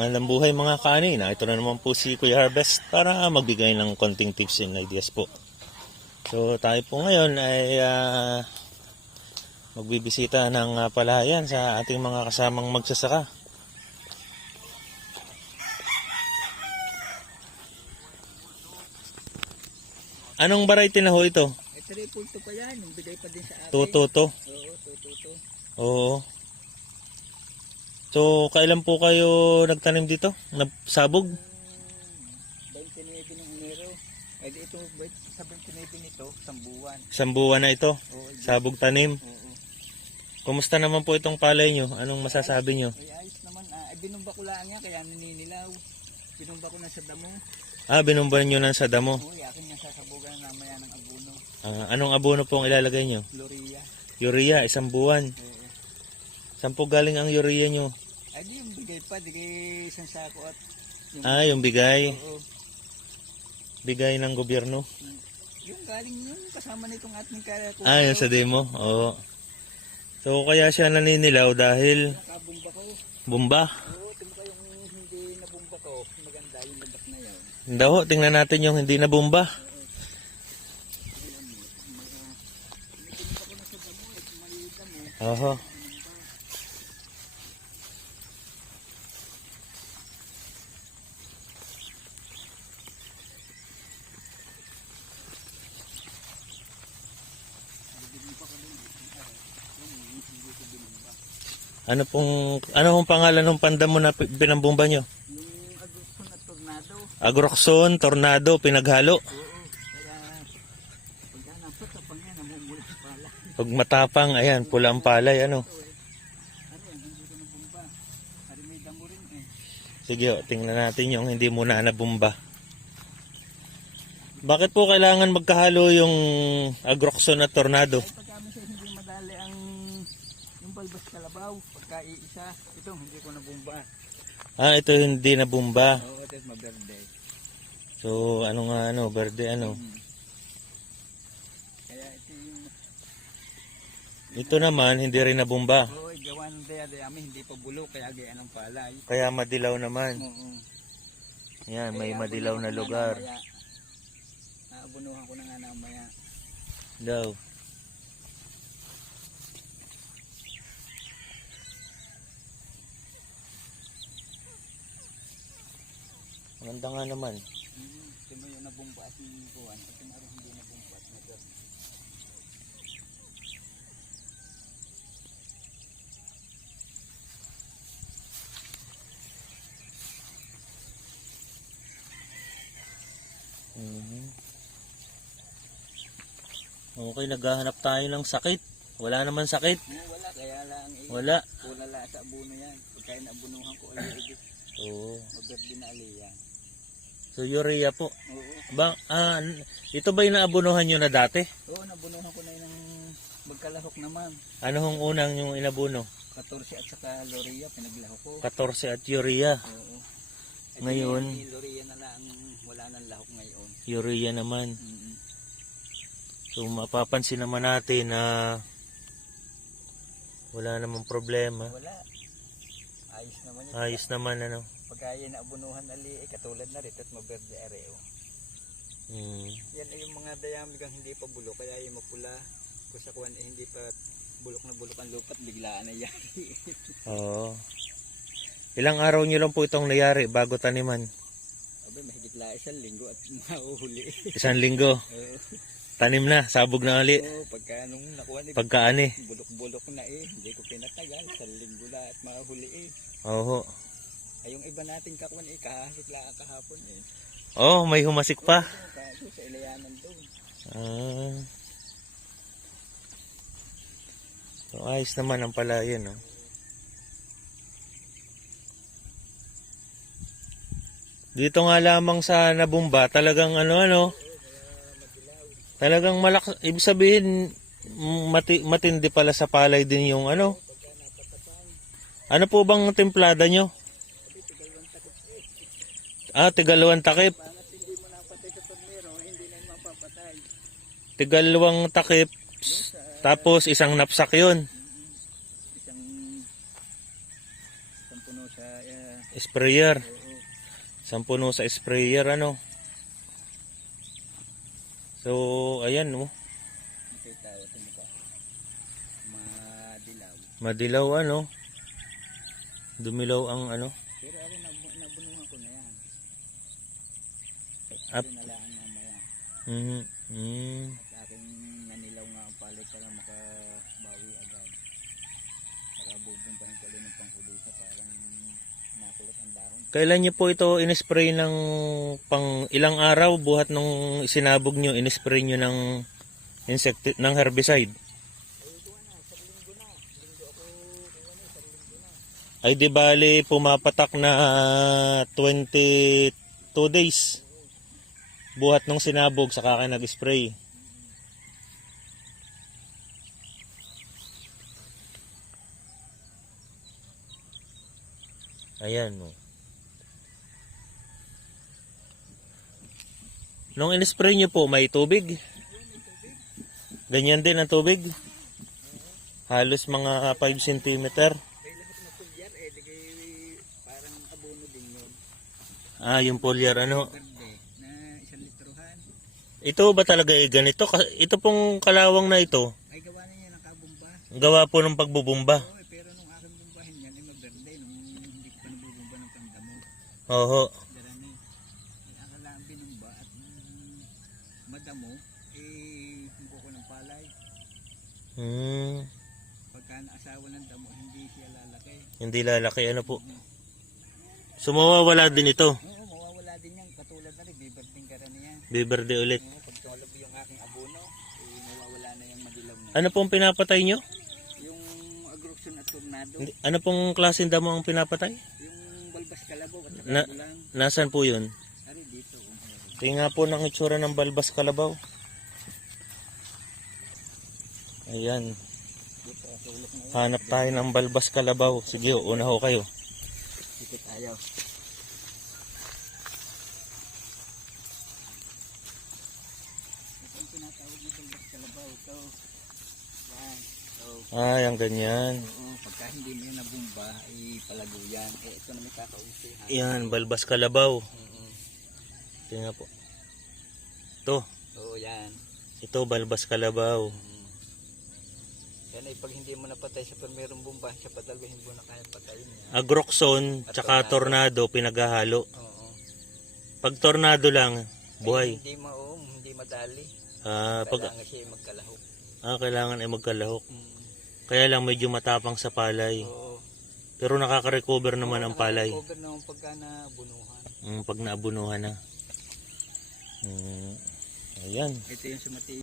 Magandang buhay mga kaani. Ito na naman po si Kuya Harvest para magbigay ng konting tips and ideas po. So tayo po ngayon ay magbibisita ng palayan sa ating mga kasamang magsasaka. Anong variety na ho ito? Ito rin po ito pa yan. Yung bigay pa din sa akin. Tututo. Oo, tututo. Oo. So, kailan po kayo nagtanim dito? Sabog? 29 ng Enero. Ay, ito, sa 29 nito, sambuwan. Sambuwan na ito? Oo, Sabog tanim? oo. Kumusta naman po itong palay nyo? Anong masasabi nyo? Ay, ayos naman. Ay, binumba ko lang yan, kaya naninilaw. Binumba ko na sa damo. Binumban nyo na sa damo. Oo, akin yung sasabugan na namaya ng abono. Anong abono pong ilalagay nyo? Gloria. Urea, isang buwan. Oo. Saan po galing ang urea nyo? Ay, di yung bigay pa. Di kay isang sako at... Yung bigay. Oo. Bigay ng gobyerno. Yung galing yun, kasama na itong ating kaya ko. Yung sa demo. Oo. So, kaya siya naninilaw dahil Nakabumba ko. bumba. Oo, tingnan ko yung hindi nabumba ko. Maganda yung labak na yun. Daw, tingnan natin yung hindi na bumba. Oho. Ano pong pangalan ng pandam mo na pinambumba nyo? Yung Agusto na tornado. Agroxon, tornado, pinaghalo. Oo, kaya pagka napatapang yan, namumula pala. Pag matapang, ayan, pula ang palay, ano. Ano yan, hindi ko nabumba. Hari may damo rin eh. Sige, tingnan natin yung hindi muna nabumba. Bakit po kailangan magkahalo yung Agroxon at tornado? Ay pagka minsan hindi madali ang yung balbas kalabaw. Pagka iisa, ito hindi ko nabumba. Ito hindi nabumba. Oo, ito maberde. So, verde, Kaya ito yung... Ito naman, hindi rin nabumba. Oo, gawa ng dayami, hindi pa bulok, kaya gaya ng palay. Kaya madilaw naman. Oo. Yan, may Kaya madilaw na abunuhan ko lugar. mamaya. Naabunuhan ko na nga namaya. Daw. Maganda nga naman. Ito mo yung nabumba at yung kuwan. Ito na rin hindi nabumba at nagawin. Okay, naghahanap tayo ng sakit. Wala naman sakit. Wala, kaya lang eh. Wala. Kulala sa abuno yan. Pagka naabunuhan ko ulit. Oo. Maberde na aliyan. So, urea po. Oo. Ito ba yung naabunuhan nyo na dati? Oo, nabunuhan ko na yun ng magkalahok naman. Ano hong unang yung inabuno? 14 at saka Loria, pinaglahok ko. 14 at urea. Oo. Ngayon, Loria na lang, wala nang lahok ngayon. urea naman. Mm-hmm. So, mapapansin naman natin na wala namang problema. Wala. Ayos naman yun. Ayos naman, ano. Pagka yan naabunuhan ali, katulad na rin at maberde areo. Yan ay yung mga dayamigang hindi pa bulok, kaya yung mapula. Kung sa kuwan eh, hindi pa bulok na bulok ang lupat, biglaan na yan. Oo. Ilang araw nyo lang po itong nayari bago taniman? Abay, mahigit la 1 linggo at mahuhuli. 1 linggo. Tanim na, sabog na ulit. Oo, pagka nung nakuha ni Pagkaani. bulok-bulok na eh, hindi ko pinatagal, 1 linggo la at mahuli eh. Oo. Ay yung iba nating kakuan eh, kahit la kahapon eh. Oh, may humasik pa. Kaso sa ilayanan doon. So, ayos naman ang palayan, no? Dito nga lamang sa nabumba, talagang talagang malakas, ibig sabihin, matindi pala sa palay din yung ano. Ano po bang templada nyo? Tigalawang takip. Hindi mo napatay sa tornero, hindi na mapapatay. Tigalawang takip, tapos isang napsak yun. Isang puno sa Sprayer. Oo. 10 puno sa sprayer, ano. So, ayan, oh. Nakita, ito mo ka. Madilaw. Madilaw, ano. Dumilaw ang, ano. Pero ako nabunuhan ko na yan. Up. Ito na lang mamaya. Mhm. Mm. At aking nanilaw nga ang palay para makabawi agad. Para bubumbahin ko rin ng pangkulisa parang nakulot ang dahon. Kailan nyo po ito in-spray ng pang ilang araw buhat nung isinabog nyo, in-spray nyo ng ng herbicide? Ay di bali pumapatak na 22 days buhat nung sinabog saka kayo nag-spray. Ayan, no. Nung in-spray nyo po, may tubig? Ganyan din ang tubig? Halos mga 5 cm. Ay lahat na pulyar eh, di kay parang abono din yun. Ah, yung foliar ano. Verde na 1 litrohan. Ito ba talaga ganito? Ito pong kalawang na ito, Ay gawa na yan ang kabumba. gawa po ng pagbubumba. Oo, pero nung aking bumbahin yan ay maberde nung hindi ko pa nabubumba ng pandamo. Oho. Darami. Ay akala ang binumba at madamo eh himpo ko ng palay. Hmm, Pagka naasawa ng damo hindi siya lalaki. hindi lalaki ano po. So mawawala din ito. Oo, mawawala din yan. Katulad na rin, biberding karamihan. Biberde ulit. Oo, pag tumalab yung aking abono, eh, mawawala na yung madilaw na. Ano pong pinapatay nyo? Yung agroxon at tornado, Ano pong klaseng damo ang pinapatay? yung balbas kalabaw at saka Na- bulang. Nasaan po yun? Ari dito. Kung meron. Tingnan po ng itsura ng balbas kalabaw. Ayan. Dito, sulok na yun. Hanap tayo ng balbas kalabaw. Sige, una ho kayo. Ikot ayaw. Ito ang tinatawag ng balbas kalabaw. Ito. Yan. Ito. Ay, ang ganyan. Oo, pagka hindi mo yun nabumba, ipalago yan. Eh, ito na may kakausi. Yan, balbas kalabaw. Tingnan po. Ito. Oo, yan. Ito, balbas kalabaw. Yan ay pag hindi mo napatay sa primerong bumba, siya pa talaga hindi mo na kaya patayin niya. Agroxon, tsaka tornado, pinaghahalo. Oo. Pag tornado lang, buhay. Hindi hindi madali. Ah, Kailangan siya magkalahok. kailangan ay magkalahok. Kaya lang medyo matapang sa palay. Oo. Pero nakaka-recover naman ang palay. Cover naman pagka nabunuhan. Pag naabunuhan na. Ayan. Ito yung sumati.